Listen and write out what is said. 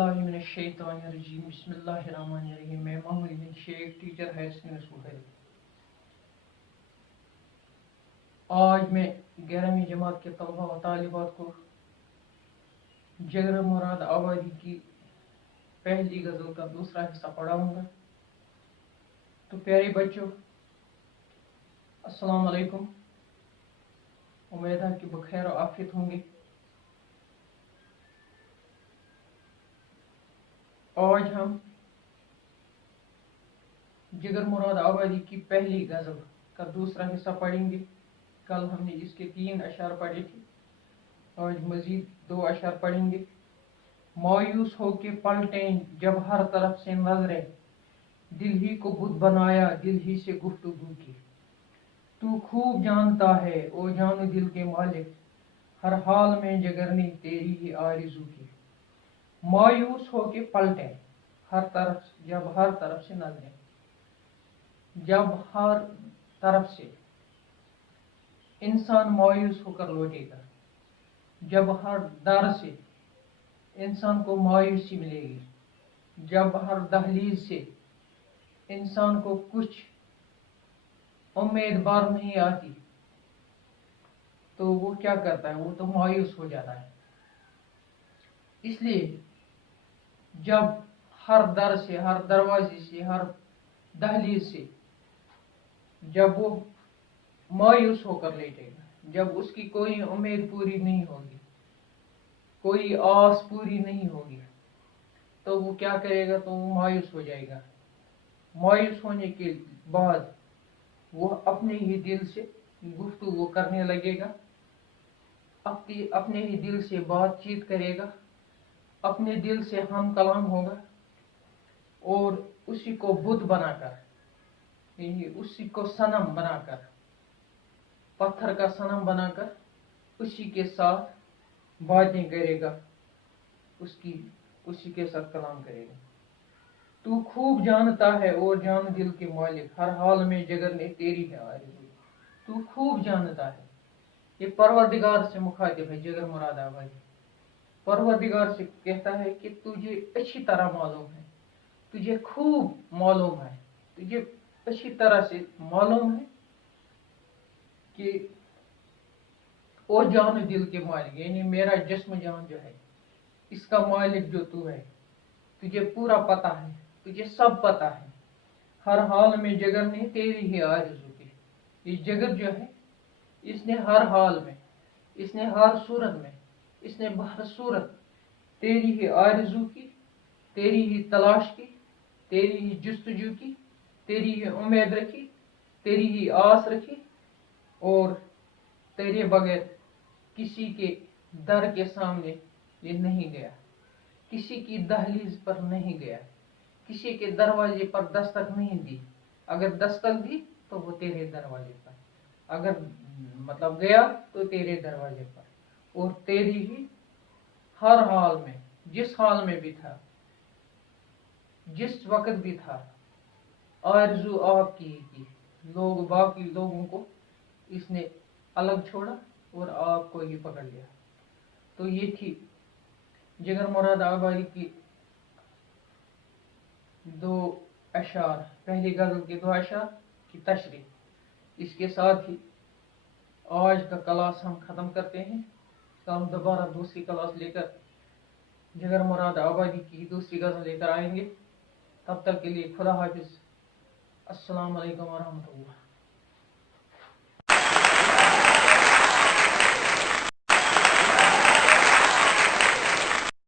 औज़ुबिल्लाहिमिनश्शैतानिर्रजीम बिस्मिल्लाहिर्रहमानिर्रहीम। मैं Mohammad bin Shaikh, teacher higher secondary school है। आज मैं 11वीं जमात के तलबा व तालिबात को जगर मुराद आबादी की पहली गज़ल का दूसरा हिस्सा पढ़ाऊंगा। तो प्यारे बच्चों, अस्सलाम वालेकुम। उम्मीद है कि बखैर और आफियत होंगे। आज हम जिगर मुराद आबादी की पहली गज़ल का दूसरा हिस्सा पढ़ेंगे। कल हमने इसके 3 अशार पढ़े थे, आज मजीद 2 अशार पढ़ेंगे। मायूस होके पलटें जब हर तरफ से नजरें, दिल ही को बुत बनाया दिल ही से गुफ्तगू की। तू खूब जानता है ओ जान दिल के मालिक, हर हाल में जगरनी तेरी ही आरज़ू की। मायूस होके पलटें जब हर तरफ से नजरें, जब हर तरफ से इंसान मायूस होकर लौटेगा, जब हर दर से इंसान को मायूसी मिलेगी, जब हर दहलीज से इंसान को कुछ उम्मीद बार नहीं आती, तो वो क्या करता है? वो तो मायूस हो जाता है। इसलिए जब हर दर से, हर दरवाजे से, हर दहलीज से जब वो मायूस होकर लेटेगा, जब उसकी कोई उम्मीद पूरी नहीं होगी, कोई आस पूरी नहीं होगी, तो वो क्या करेगा? तो वो मायूस हो जाएगा। मायूस होने के बाद वो अपने ही दिल से गुफ्तगू करने लगेगा, अपने ही दिल से बातचीत करेगा, अपने दिल से हम कलाम होगा और उसी को बुत बनाकर, उसी को सनम बनाकर, पत्थर का सनम बनाकर उसी के साथ बातें करेगा, उसी के साथ कलाम करेगा। तू खूब जानता है और जान दिल के मालिक, हर हाल में जगर ने तेरी है आरज़ू। तू खूब जानता है, ये परवरदिगार से मुखातिब है। जगर मुराद आबादी परवरदिगार से कहता है कि तुझे अच्छी तरह मालूम है, तुझे खूब मालूम है, तुझे अच्छी तरह से मालूम है कि ओ जान दिल के मालिक, यानी मेरा जिस्म जान जो है, इसका मालिक जो तू है, तुझे पूरा पता है, तुझे सब पता है। हर हाल में जगर ने तेरी ही आरज़ू की। ये जगर जो है, इसने हर हाल में, इसने हर सूरत में, इसने हर सूरत तेरी ही आरज़ू की, तेरी ही तलाश की, तेरी ही जुस्तजू की, तेरी ही उम्मीद रखी, तेरी ही आस रखी और तेरे बगैर किसी के दर के सामने ये नहीं गया, किसी की दहलीज पर नहीं गया, किसी के दरवाजे पर दस्तक नहीं दी। अगर दस्तक दी तो वो तेरे दरवाजे पर, अगर मतलब गया तो तेरे दरवाजे पर, और तेरी ही हर हाल में, जिस हाल में भी था, जिस वक्त भी था, आरज़ू आपकी ही की। लोग बाकी लोगों को इसने अलग छोड़ा और आपको ही पकड़ लिया। तो ये थी जिगर मुराद आबादी की 2 अशार, पहली गज़ल के 2 अशार की तशरीह। इसके साथ ही आज का क्लास हम ख़त्म करते हैं। तो हम दोबारा दूसरी क्लास लेकर जिगर मुराद आबादी की दूसरी गज़ल लेकर आएंगे। तब तक के लिए खुदा हाफिज़। अस्सलाम वालेकुम व रहमतुल्लाह।